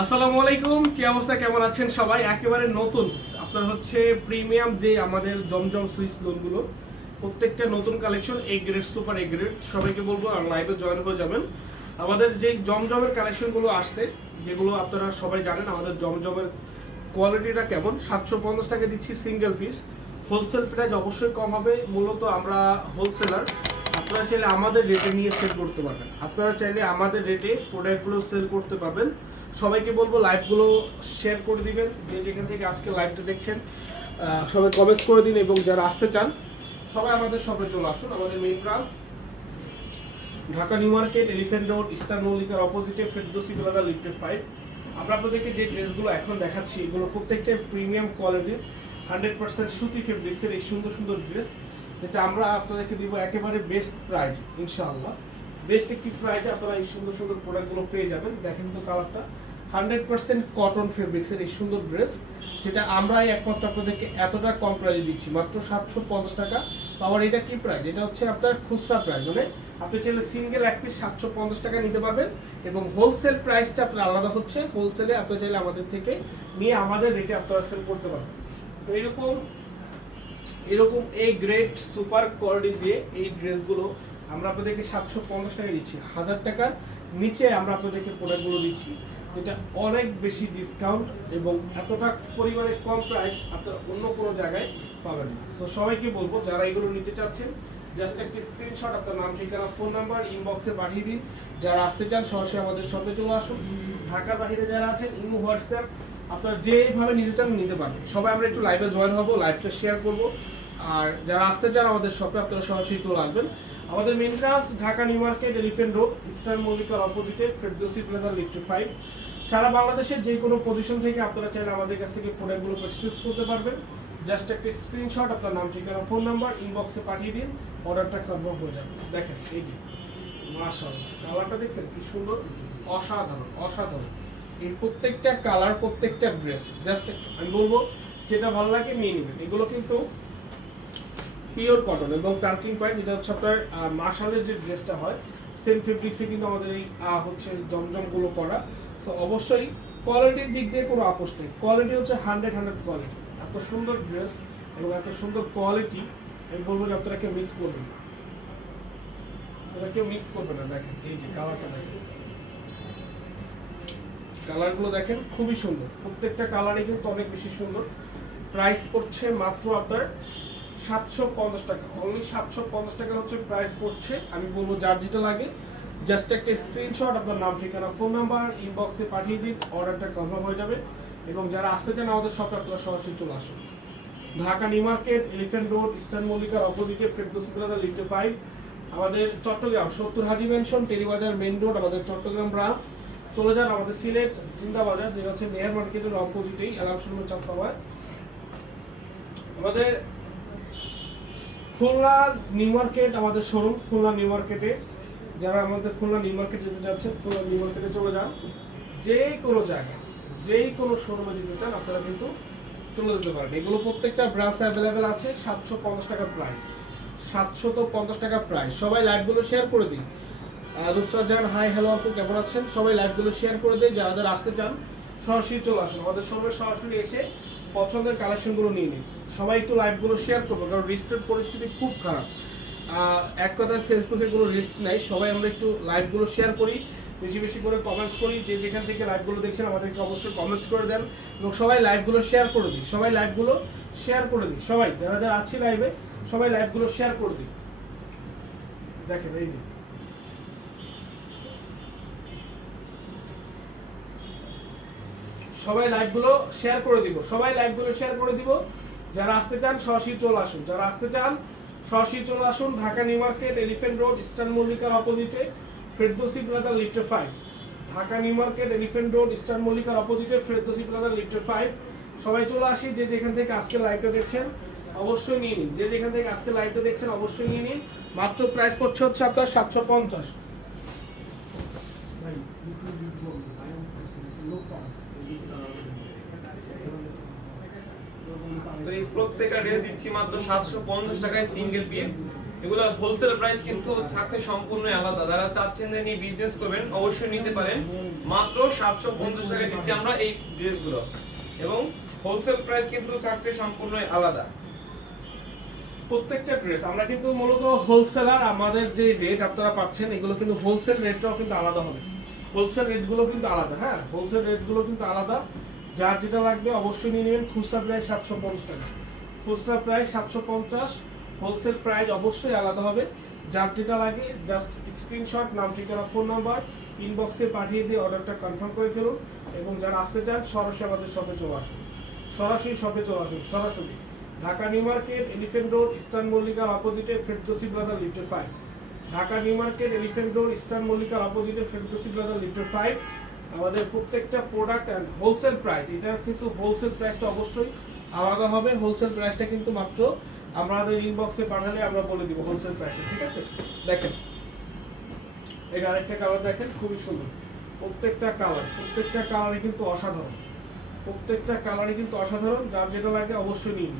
আসসালামু আলাইকুম, কি অবস্থা, কেমন আছেন সবাই? একেবারে নতুন। আপনার হচ্ছে প্রিমিয়াম যে আমাদের জমজম সুইচ লোনগুলো প্রত্যেকটা নতুন collection A grade super A grade সবাইকে বলব আর লাইভে জয়েন হয়ে যাবেন। আমাদের যে জমজমের কালেকশনগুলো আসছে, যেগুলো আপনারা সবাই জানেন, আমাদের জমজমের কোয়ালিটিটা কেমন? সাতশো পঞ্চাশ টাকা দিচ্ছি সিঙ্গেল পিস হোলসেল প্রাইস অবশ্যই কম হবে, মূলত আমরা হোলসেলার আপনারা চাইলে আমাদের রেটে নিয়ে সেল করতে পারবেন। আপনারা চাইলে আমাদের রেটে প্রোডাক্টগুলো সেল করতে পারবেন। সবাইকে বলব লাইভগুলো শেয়ার করে দিবেন। যে যেখান থেকে আজকে লাইভটা দেখছেন সবাই কমেন্টস করে দিন এবং যারা আসতে চান, সবাই আমাদের শপে চলে আসুন। আমাদের main branch Dhaka new market elephant road eastern মল্লিকার অপোজিটে ফেরদোসি প্লাজা লিফটেড ফাইভ আমরা আপনাদেরকে যে ড্রেসগুলো এখন দেখাচ্ছি, এগুলো প্রত্যেকটা প্রিমিয়াম কোয়ালিটির হান্ড্রেড পার্সেন্ট সুতি ফেব্রিক্সের এই সুন্দর সুন্দর ড্রেস যেটা আমরা আপনাদেরকে দিব একেবারে বেস্ট প্রাইস ইনশাআল্লাহ। বেস্ট একটি প্রাইসে আপনারা এই সুন্দর সুন্দর প্রোডাক্টগুলো পেয়ে যাবেন। দেখেন তো কালারটা হান্ড্রেড পার্সেন্ট কটন ফেব্রিক্সের এই সুন্দর ড্রেস যেটা আমরাই একমাত্র আপনাদেরকে এতটা কম প্রাইসে দিচ্ছি। মাত্র সাতশো পঞ্চাশ টাকা। তো আবার এটা কি প্রাইস এটা হচ্ছে আপনার খুচরা প্রাইস মানে আপনি চাইলে সিঙ্গেল এক পিস সাতশো পঞ্চাশ টাকা নিতে পারবেন এবং হোলসেল প্রাইসটা আপনার আলাদা হচ্ছে। হোলসেলে আপনি চাইলে আমাদের থেকে নিয়ে আমাদের রেটে আপনারা সেল করতে পারবেন। তো এরকম এরকম এই গ্রেট সুপার কোয়ালিটি দিয়ে এই ড্রেসগুলো আমরা আপনাদেরকে সাতশো পঞ্চাশ টাকা দিচ্ছি। হাজার টাকার নিচে আমরা আপনাদেরকে প্রোডাক্টগুলো দিচ্ছি, যেটা অনেক বেশি ডিসকাউন্ট এবং এতটা পরিমাণে কম প্রাইস আপনারা অন্য কোনো জায়গায় পাবেন না। সো সবাইকে বলব, যারা এগুলো নিতে চাচ্ছেন জাস্ট একটি স্ক্রিনশট আপনার নাম, ঠিকানা ফোন নাম্বার ইনবক্সে পাঠিয়ে দিন। যারা আসতে চান, সরাসরি আমাদের শপে চলে আসুন। ঢাকার বাইরে যারা আছেন, ইমো, হোয়াটসঅ্যাপ, আপনারা যেভাবে নিতে চান, নিতে পারবেন। সবাই আমরা একটু লাইভে জয়েন হব লাইভটা শেয়ার করব। আর যারা আসতে চান আমাদের শপে আপনারা সরাসরি চলে আসবেন। আমাদের main branch Dhaka new market elephant road ইসলাম মল্লিকার অপোজিটে ফেরদোসি প্লাজা লিফট ফাইভ সারা বাংলাদেশের যে কোনো পজিশন থেকে আপনারা চাইলে আমাদের কাছ থেকে প্রোডাক্টগুলো পারচেস করতে পারবেন। জাস্ট একটা স্ক্রিনশট আপনার নাম, ঠিকানা ফোন নাম্বার ইনবক্সে পাঠিয়ে দিন অর্ডারটা কনফার্ম হয়ে যাবে। দেখেন, এই যে, মাশাআল্লাহ কালারটা দেখছেন? কি সুন্দর? অসাধারণ অসাধারণ। এই প্রত্যেকটা কালার প্রত্যেকটা ড্রেস জাস্ট আমি বলব, যেটা ভালো লাগে নিয়ে নেবেন। এগুলো কিন্তু পিওর কটন এবং টার্কিং পয়েন্ট, যেটা হচ্ছে আপনার মার্শালের যে ড্রেসটা হয় সেম ফেব্রিক্সে কিন্তু আমাদের এই হচ্ছে জমজমগুলো করা। সো অবশ্যই কোয়ালিটির দিক দিয়ে কোনো আপোষ নেই। কোয়ালিটি হচ্ছে হান্ড্রেড হান্ড্রেড কোয়ালিটি এত সুন্দর ড্রেস এবং এত সুন্দর কোয়ালিটি আমি বলব যে আপনারা কেউ মিস করবেন না। আপনারা কেউ মিস করবে না, দেখেন, এই যে কালারটা দেখেন। কালারগুলো দেখেন, খুবই সুন্দর। প্রত্যেকটা কালারই কিন্তু অনেক বেশি সুন্দর। প্রাইস পড়ছে মাত্র আপনার সাতশো পঞ্চাশ টাকা। অনলি সাতশো পঞ্চাশ টাকা হচ্ছে প্রাইস পড়ছে। আমি বলব যার যেটা লাগে। জাস্ট একটা স্ক্রিনশট আপনার নাম, ঠিকানা ফোন নাম্বার ইনবক্সে পাঠিয়ে দিন অর্ডারটা কনফার্ম হয়ে যাবে। এবং যারা আসতে চান আমাদের শপে আপনারা সরাসরি চলে আসুন। Dhaka new market elephant road eastern মল্লিকার অপোজিটে ফেরদোসি প্লাজা লিফটে ফাইভ আমাদের চট্টগ্রাম, সত্তর Haji mansion Terribazar main road আমাদের চট্টগ্রাম ব্রাঞ্চ চলে যান আমাদের সিলেট, জিন্দাবাজার, যেটা হচ্ছে মেয়ার মার্কেটের অপোজিটেই অ্যালাম শর্মা চাপাবায় আমাদের খুলনা নিউ মার্কেট, আমাদের শোরুম, খুলনা নিউ মার্কেটে। যারা আমাদের খুলনা নিউ মার্কেট যেতে চাচ্ছেন, খুলনা নিউ মার্কেটে চলে যান। যে কোনো জায়গায় যেই কোনো শোরুমে যেতে চান, আপনারা কিন্তু চলে যেতে পারেন। এগুলো প্রত্যেকটা ব্রাঞ্চ অ্যাভেলেবেল আছে, সাতশো পঞ্চাশ টাকা প্রাইস সাতশো তো পঞ্চাশ টাকা প্রাইস সবাই লাইভগুলো শেয়ার করে দিন। রুসরাত জাহান হাই হ্যালো আপু, কেমন আছেন? সবাই লাইভগুলো শেয়ার করে দিন। যারা যারা আসতে চান, সরাসরি চলে আসুন। আমাদের সঙ্গে সরাসরি এসে পছন্দের কালেকশনগুলো নিয়ে নিন সবাই একটু লাইভগুলো শেয়ার করব, কারণ রিস্টের পরিস্থিতি খুব খারাপ। এক কথায় ফেসবুকে কোনো রিস্ক নাই, সবাই আমরা একটু লাইভগুলো শেয়ার করি, বেশি বেশি করে কমেন্টস করি, যে যেখান থেকে লাইভগুলো দেখছেন আমাদেরকে অবশ্যই কমেন্টস করে দেন, এবং সবাই লাইভগুলো শেয়ার করে দিই সবাই লাইভগুলো শেয়ার করে দিই সবাই, যারা যারা আছে লাইভে সবাই লাইভগুলো শেয়ার করে দিই দেখেন, এই যে। সবাই লাইভগুলো শেয়ার করে দিব। সবাই লাইভগুলো শেয়ার করে দিব। যারা আসতে চান, সরাসরি চলে আসুন। যারা আসতে চান, সরাসরি চলে আসুন Dhaka new market elephant road eastern মল্লিকার অপোজিটে ফেরদোসি প্লাজা লিফটে five Dhaka new market elephant road eastern মল্লিকার অপোজিটে ফেরদোসি প্লাজা লিফটে ফাইভ সবাই চলে আসি, যে যেখান থেকে আজকে লাইভটা দেখছেন, অবশ্যই নিয়ে নিন। যে যেখান থেকে আজকে লাইভটা দেখছেন, অবশ্যই নিয়ে নিন। মাত্র প্রাইস পড়ছে হচ্ছে আপনার সাতশো পঞ্চাশ। এই প্রত্যেকটা দিচ্ছি মাত্র সাতশো পঞ্চাশ টাকায় সিঙ্গেল পিস এগুলো হোলসেল প্রাইস কিন্তু থাকছে সম্পূর্ণ আলাদা। যারা চাচ্ছেন যে নিয়ে বিজনেস করবেন, অবশ্যই নিতে পারেন। মাত্র সাতশো পঞ্চাশ টাকা দিচ্ছি আমরা এই ড্রেসগুলো এবং হোলসেল প্রাইস কিন্তু থাকছে সম্পূর্ণ আলাদা। প্রত্যেকটা ড্রেস আমরা কিন্তু মূলত হোলসেলার আমাদের যে রেট আপনারা পাচ্ছেন, এগুলো কিন্তু হোলসেল রেটটাও কিন্তু আলাদা হবে। হোলসেল রেটগুলো কিন্তু আলাদা হ্যাঁ? হোলসেল রেটগুলো কিন্তু আলাদা। যার যেটা লাগবে অবশ্যই নিয়ে নেবেন খুচরা প্রায় সাতশো পঞ্চাশ টাকা। খুচরা প্রায় সাতশো পঞ্চাশ হোলসেল প্রাইস অবশ্যই আলাদা হবে। যার যেটা লাগে জাস্ট স্ক্রিনশট নাম, ঠিকানা ফোন নাম্বার ইনবক্সে পাঠিয়ে দিয়ে অর্ডারটা কনফার্ম করে ফেলুন এবং যারা আসতে চান, সরাসরি আমাদের শপে চলে আসুন। সরাসরি শপে চলে আসুন, সরাসরি। Dhaka new market elephant road eastern মল্লিকার অপোজিটে ফেরদোসি ব্রাদার lifted five Dhaka new market elephant road eastern মল্লিকার অপোজিটে ফেরদোসি ব্রাদার লিফটেড ফাইভ আমাদের প্রত্যেকটা প্রোডাক্ট অ্যান্ড হোলসেল প্রাইস এটা কিন্তু হোলসেল প্রাইসটা অবশ্যই আলাদা হবে। হোলসেল প্রাইসটা কিন্তু মাত্র আমাদের ইনবক্সে পাঠালে আমরা বলে দিব হোলসেল প্রাইসটা ঠিক আছে? দেখেন এটা আরেকটা কালার দেখেন, খুবই সুন্দর। প্রত্যেকটা কালার প্রত্যেকটা কালারই কিন্তু অসাধারণ। প্রত্যেকটা কালারই কিন্তু অসাধারণ, যার যেটা লাগে অবশ্যই নিন।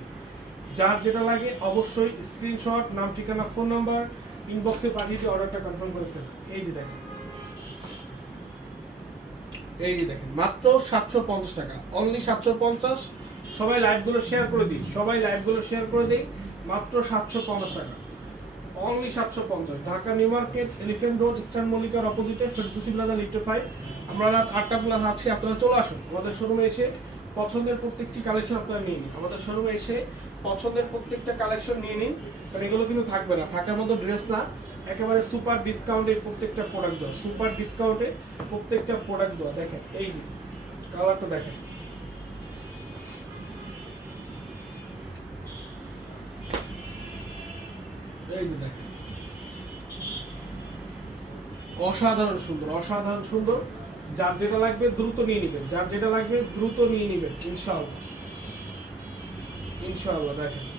যার যেটা লাগে অবশ্যই স্ক্রিনশট নাম, ঠিকানা ফোন নাম্বার ইনবক্সে পাঠিয়ে দিয়ে অর্ডারটা কনফার্ম করে ফেলুন। এই যে দেখেন এই যে দেখেন, মাত্র সাতশো পঞ্চাশ টাকা। অনলি সাতশো পঞ্চাশ। সবাই লাইভগুলো শেয়ার করে দিই সবাই লাইভগুলো শেয়ার করে দিই মাত্র সাতশো পঞ্চাশ টাকা। অনলি সাতশো পঞ্চাশ। Dhaka new market elephant road eastern মল্লিকার অপোজিটে ফেরদুসি প্লাজা লিফটে ফাইভ আমরা রাত আটটা প্লাস আছি, আপনারা চলে আসুন। আমাদের শোরুমে এসে পছন্দের প্রত্যেকটি কালেকশন আপনারা নিয়ে নিন। আমাদের শোরুমে এসে পছন্দের প্রত্যেকটা কালেকশন নিয়ে নিন। কারণ এগুলো কিন্তু থাকবে না। থাকার মতো ড্রেস না। একেবারে সুপার ডিসকাউন্টে প্রত্যেকটা প্রোডাক্ট দেওয়া। সুপার ডিসকাউন্টে প্রত্যেকটা প্রোডাক্ট দেওয়া। দেখেন, এই কালারটা দেখেন। এই যে দেখেন। অসাধারণ সুন্দর অসাধারণ সুন্দর। যার যেটা লাগবে দ্রুত নিয়ে নেবেন। যার যেটা লাগবে দ্রুত নিয়ে নেবেন, ইনশাআল্লাহ। ইনশাআল্লাহ, দেখেন।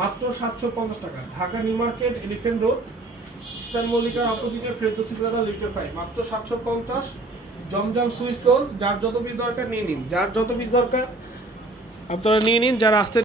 মাত্র সাতশো পঞ্চাশ টাকা। Dhaka new market elephant road eastern মল্লিকার অপোজিটে ফেরদোসি প্লাজা লিটার ফাইভ মাত্র সাতশো পঞ্চাশ। জমজম সুইচ তোল, যার যত পিস দরকার নিয়ে নিন। যার যত পিস দরকার আপনারা নিয়ে নিন, যারা আসতে